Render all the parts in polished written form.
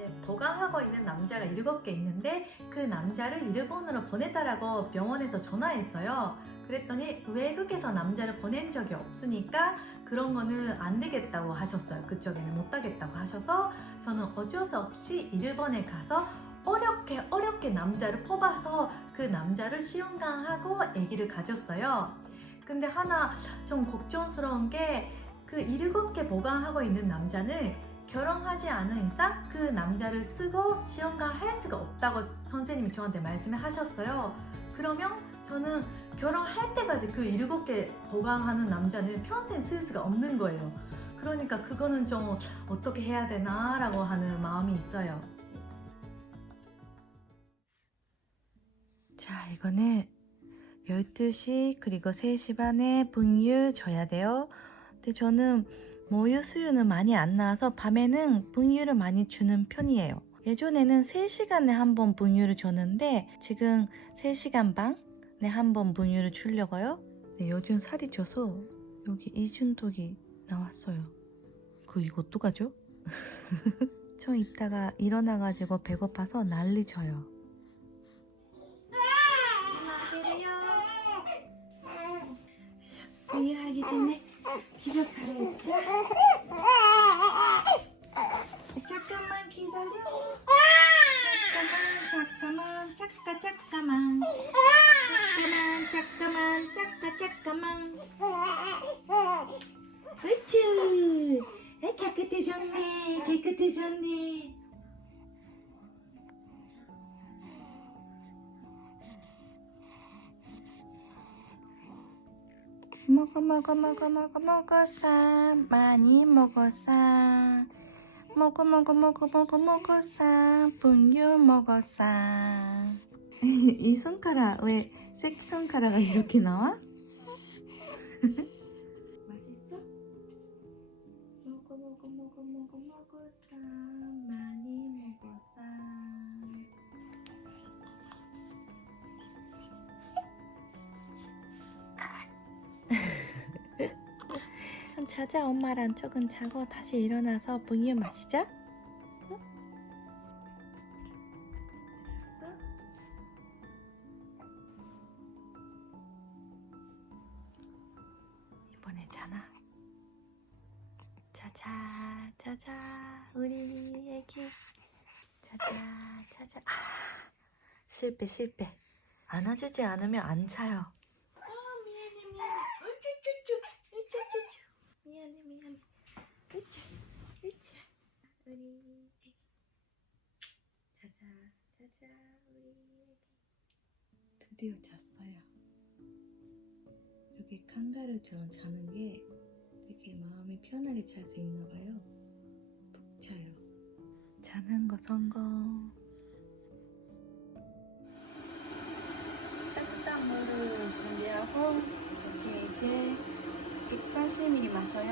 이제 보강하고 있는 남자가 7개 있는데 그 남자를 일본으로 보내달라고 병원에서 전화했어요. 그랬더니 외국에서 남자를 보낸 적이 없으니까 그런 거는 안 되겠다고 하셨어요. 그쪽에는 못 하겠다고 하셔서 저는 어쩔 수 없이 일본에 가서 어렵게 남자를 뽑아서 그 남자를 시험강하고 아기를 가졌어요. 근데 하나 좀 걱정스러운 게 그 7개 보강하고 있는 남자는 결혼하지 않은 이상 그 남자를 쓰고 시험강 할 수가 없다고 선생님이 저한테 말씀을 하셨어요. 그러면 저는 결혼할 때까지 그 7개 보강하는 남자는 평생 쓸 수가 없는 거예요. 그러니까 그거는 좀 어떻게 해야 되나 라고 하는 마음이 있어요. 자, 이거는 12시 그리고 3시 반에 분유 줘야 돼요. 근데 저는 모유 수유는 많이 안 나와서 밤에는 분유를 많이 주는 편이에요. 예전에는 3시간에 한 번 분유를 줬는데 지금 3시간 반에 한 번 분유를 주려고요. 요즘 살이 쪄서 여기 이중독이 나왔어요. 이거 어떡하죠? 저 이따가 일어나가지고 배고파서 난리 쳐요. 분유하기 전에 기저 갈아입자. 잠깐만 기다려. 잠깐만. 으쭈. 깨끗해졌네. 먹었어. 많이 먹었어. 먹었어. 분유 먹었어. 이 손가락 왜 새끼손가락이 이렇게 나와? 맛있어? 먹었어. 많이 먹었어. 그럼 자자. 엄마랑 조금 자고 다시 일어나서 분유 마시자. 응? 알았어? 이번에 자나? 자자 우리 애기. 자자. 실패. 안아주지 않으면 안 자요. 미안해. 미안해. 으쌰. 우리 애기. 자자 우리 애기. 드디어 잤어요. 이렇게 칸가루처럼 자는 게 되게 마음이 편하게 잘 수 있나 봐요. 푹 자요. 자는 거 성공. 따뜻한 물을 준비하고 이렇게 이제 140ml 마셔요.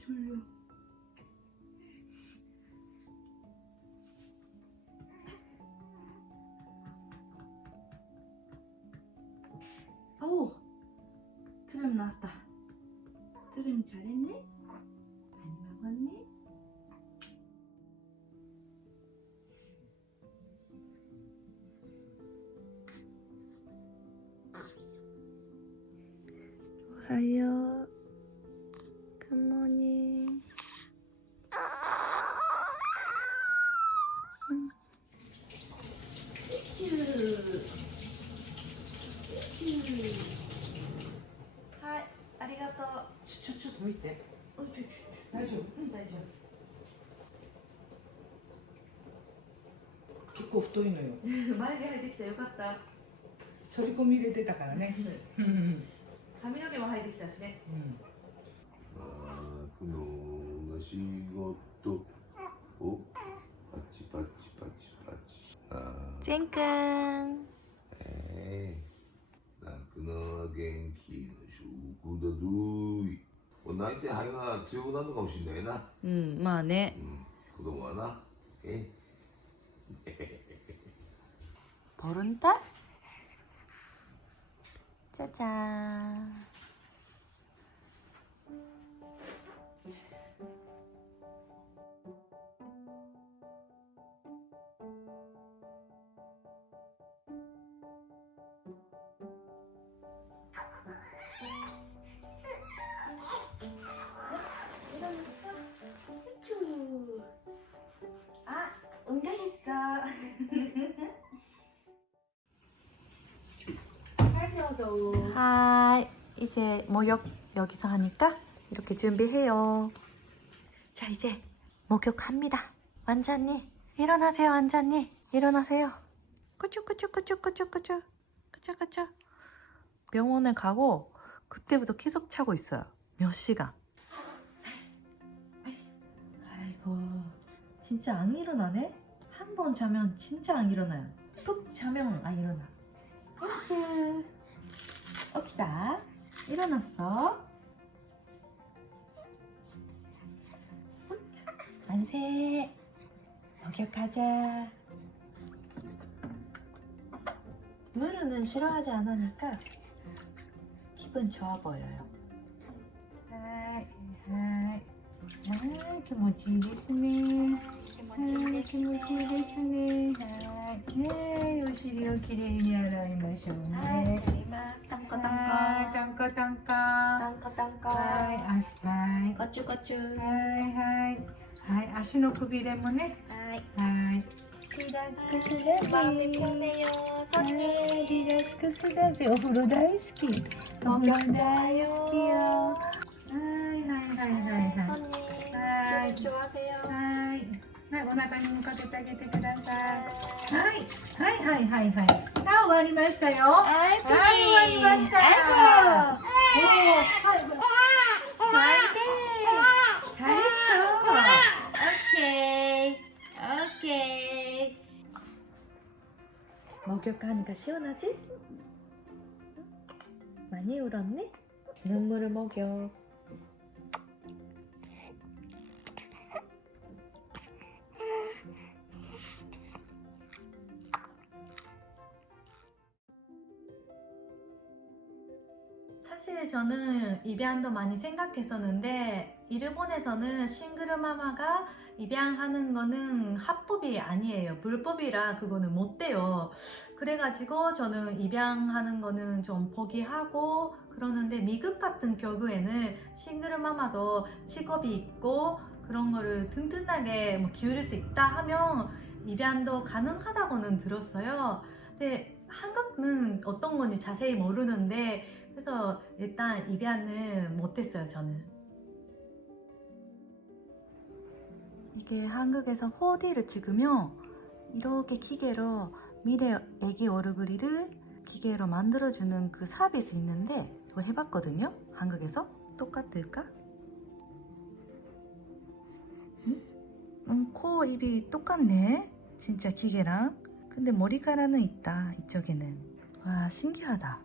졸려. 오! 트름 나왔다. 트름 잘했네? 많이 먹었네? 오하요. 굿모닝.はい、ありがとう。ちょっと見て。大丈夫？大丈結構太いのよ。夫。前で入ってきたよかった。反り込み入れてたからね。髪の毛も入ってきたしね。うん。仕事をパチパチパチパチ쨍끔. 에이泣くのは元気の証拠だぞい泣いて肺が強くなるのかもしれないな、まあね。子供はな보름달? 짜잔. 아, 응가했어. 하이, 이제 목욕 여기서 하니까 이렇게 준비해요. 자, 이제 목욕합니다. 완자님, 일어나세요, 완자님. 일어나세요. 꾸쭈꾸쭈꾸쭈꾸쭈꾸쭈. 꾸쭈꾸쭈. 병원에 가고 그때부터 계속 자고 있어요. 몇 시간. 아이고, 진짜 안 일어나네? 한 번 자면 진짜 안 일어나요. 푹 자면 안 일어나. 옳지. 오키다. 일어났어. 만세. 목욕하자. 물은 싫어하지 않으니까 기분 좋아 보여요. 하이, 하이. 아, 기모찌ですね. 기모찌ですね. 네, 요시리오 기레이니 알아이마쇼. 네. 땅거 땅거. 땅거 땅거. 하이, 아시, 하이. 거쭈. 하이, 하이. 하이, 아시노 쿠비レモンね. 하이. 리락스で마음이 편해요. 손님. 리락스だぜ. お風呂大好き. お風呂大好きよ. 하이. 손님, 좋아하세요. 하이.はい、お腹に向かけてあげてください。はい。さあ終わりましたよ。はい、終わりました。오케이. 목욕하니까 시원하지? 많이 울었네? 눈물을 먹여. 사실 저는 입양도 많이 생각했었는데 일본에서는 싱글마마가 입양하는 거는 합법이 아니에요. 불법이라 그거는 못 돼요. 그래가지고 저는 입양하는 거는 좀 포기하고 그러는데 미국 같은 경우에는 싱글마마도 직업이 있고 그런 거를 든든하게 뭐 기울일 수 있다 하면 입양도 가능하다고는 들었어요. 근데 한국은 어떤 건지 자세히 모르는데 그래서 일단 입양은 못했어요. 저는. 이게 한국에서 4D를 찍으면 이렇게 기계로 미래 애기 얼굴을 기계로 만들어주는 그 서비스 있는데 그거 해봤거든요. 한국에서. 똑같을까? 응? 코, 입이 똑같네. 진짜 기계랑. 근데 머리카락은 있다. 이쪽에는. 와, 신기하다.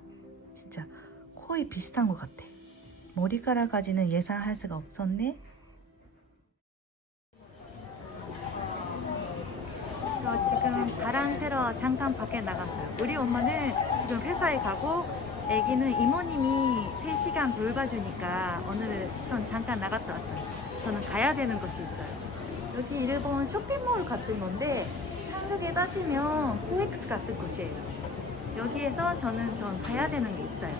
진짜 거의 비슷한 것 같아. 머리카락까지는 예상할 수가 없었네. 저 지금 바람 쐬러 잠깐 밖에 나갔어요. 우리 엄마는 지금 회사에 가고 애기는 이모님이 3시간 돌봐주니까 오늘은 잠깐 나갔다 왔어요. 저는 가야 되는 곳이 있어요. 여기 일본 쇼핑몰 같은 건데 한국에 따지면 코엑스 같은 곳이에요. 여기에서 저는 가야 되는 게 있어요.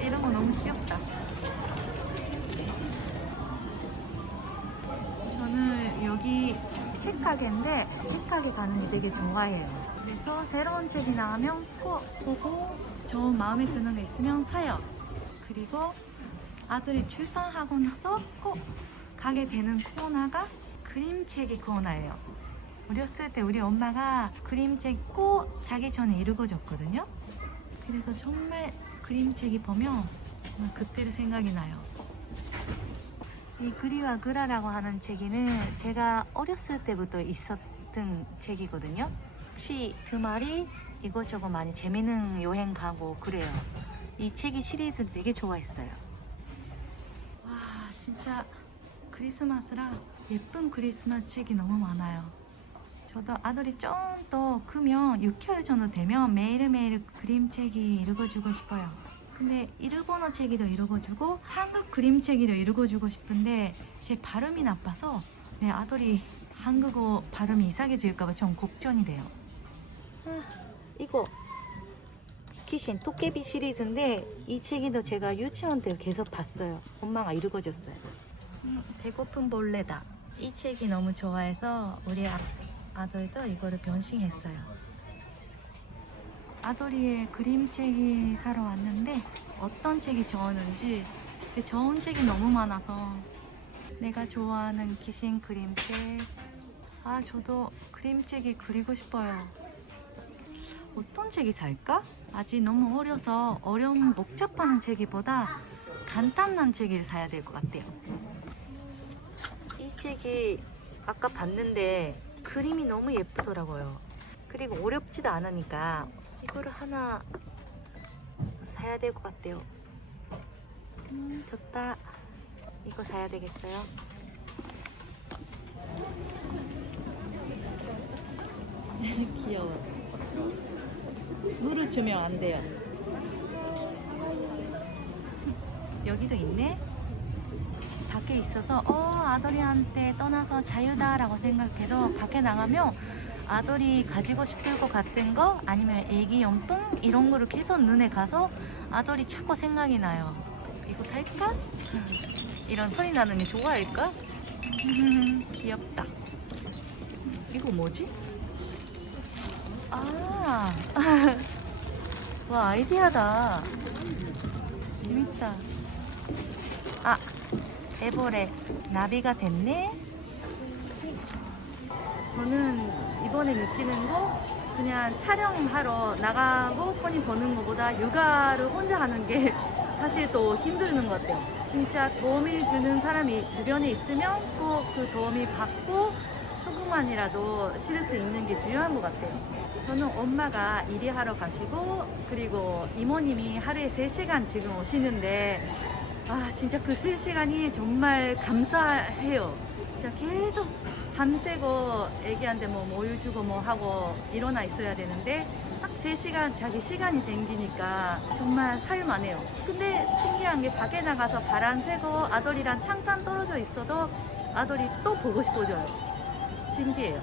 이런 거 너무 귀엽다. 저는 여기 책 가게인데 책 가게 가는 게 되게 좋아해요. 그래서 새로운 책이 나오면 꼭 보고 좋은 마음에 드는 게 있으면 사요. 그리고 아들이 출산하고 나서 꼭 가게 되는 코너가 그림책이 코너예요. 어렸을 때 우리 엄마가 그림책 꼭 자기 전에 읽어줬거든요. 그래서 정말 그림책이 보면 정말 그때를 생각이 나요. 이 그리와 그라라고 하는 책은 제가 어렸을 때부터 있었던 책이거든요. 혹시 두 마리 이것저것 많이 재밌는 여행 가고 그래요. 이 책이 시리즈 되게 좋아했어요. 와, 진짜 크리스마스라 예쁜 크리스마스 책이 너무 많아요. 저도 아들이 좀 더 크면 6개월 정도 되면 매일매일 그림책이 읽어주고 싶어요. 근데 일본어 책이도 읽어주고 한국 그림책이도 읽어주고 싶은데 제 발음이 나빠서 내 아들이 한국어 발음이 이상해질까봐 좀 걱정이 돼요. 이거 귀신 토깨비 시리즈인데 이 책이도 제가 유치원 때 계속 봤어요. 엄마가 읽어줬어요. 배고픈 벌레다. 이 책이 너무 좋아해서 우리 아들도 이거를 변신했어요. 아들이 그림책이 사러 왔는데 어떤 책이 좋았는지 좋은 책이 너무 많아서 내가 좋아하는 귀신 그림책 저도 그림책이 그리고 싶어요. 어떤 책이 살까? 아직 너무 어려서 어려운 복잡한 책이보다 간단한 책을 사야 될 것 같아요. 이 책이 아까 봤는데 그림이 너무 예쁘더라고요. 그리고 어렵지도 않으니까 이거를 하나 사야 될 것 같아요. 좋다. 이거 사야 되겠어요. 귀여워. 물을 주면 안 돼요. 여기도 있네. 밖에 있어서 아들이한테 떠나서 자유다라고 생각해도 밖에 나가면 아들이 가지고 싶을 것 같은 거 아니면 애기 용품 이런 거를 계속 눈에 가서 아들이 자꾸 생각이 나요. 이거 살까? 이런 소리 나는 게 좋아할까? 귀엽다. 이거 뭐지? 와, 아이디어다. 재밌다. 애벌레 나비가 됐네. 저는 이번에 느끼는 거 그냥 촬영하러 나가고 돈이 버는 것보다 육아를 혼자 하는 게 사실 더 힘드는 것 같아요. 진짜 도움을 주는 사람이 주변에 있으면 꼭 그 도움이 받고 조금만이라도 실을 수 있는 게 중요한 것 같아요. 저는 엄마가 일하러 가시고 그리고 이모님이 하루에 3시간 지금 오시는데 진짜 그 3시간이 정말 감사해요. 진짜 계속 밤새고 애기한테 모유 주고 하고 일어나 있어야 되는데 딱 3시간 자기 시간이 생기니까 정말 살만해요. 근데 신기한 게 밖에 나가서 바람 쐬고 아들이랑 잠깐 떨어져 있어도 아들이 또 보고 싶어져요. 신기해요.